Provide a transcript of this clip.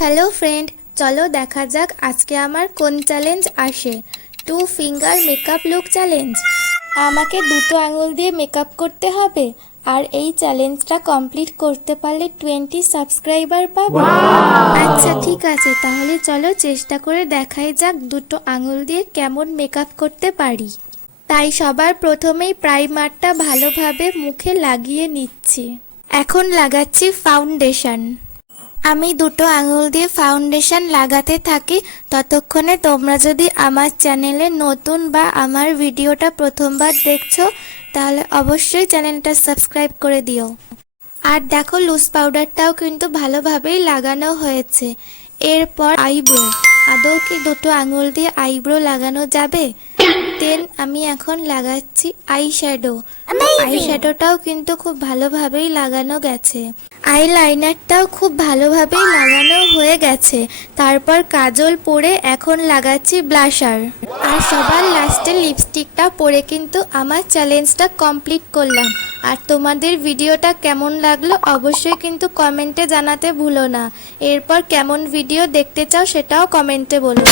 Hello friend, চলো দেখা যাক আজকে আমার কোন চ্যালেঞ্জ আসে। 2 ফিঙ্গার মেকআপ লুক চ্যালেঞ্জ। আমাকে দুটো আঙুল দিয়ে মেকআপ করতে হবে, আর এই চ্যালেঞ্জটা কমপ্লিট করতে পারলে 20 সাবস্ক্রাইবার পাবো। আচ্ছা ঠিক আছে, তাহলে চলো চেষ্টা করে দেখাই যাক দুটো আঙুল দিয়ে কেমন মেকআপ করতে পারি। তাই সবার প্রথমেই প্রাইমারটা ভালোভাবে মুখে লাগিয়ে নিচ্ছি। এখন লাগাচ্ছি ফাউন্ডেশন। আমি দুটো আঙুল দিয়ে ফাউন্ডেশন লাগাতে থাকি, ততক্ষণে তোমরা যদি আমার চ্যানেলে নতুন বা আমার ভিডিওটা প্রথমবার দেখছো তাহলে অবশ্যই চ্যানেলটা সাবস্ক্রাইব করে দিও। আর দেখো লুজ পাউডারটাও কিন্তু ভালোভাবেই লাগানো হয়েছে। এরপর আইব্রো। আদৌ কি দুটো আঙুল দিয়ে আইব্রো লাগানো যাবে? দেন আমি এখন লাগাচ্ছি আইশ্যাডো। আইশ্যাডোটাও কিন্তু খুব ভালোভাবেই লাগানো গেছে। আইলাইনারটাও খুব ভালোভাবেই লাগানো হয়ে গেছে। তারপর কাজল পরে এখন লাগাচ্ছি ব্লাশার। আর সবার লাস্টে লিপস্টিকটা পরে কিন্তু আমার চ্যালেঞ্জটা কমপ্লিট করলাম। আর তোমাদের ভিডিওটা কেমন লাগলো অবশ্যই কিন্তু কমেন্টে জানাতে ভুলো না। এরপর কেমন ভিডিও দেখতে চাও সেটাও কমেন্টে বলো।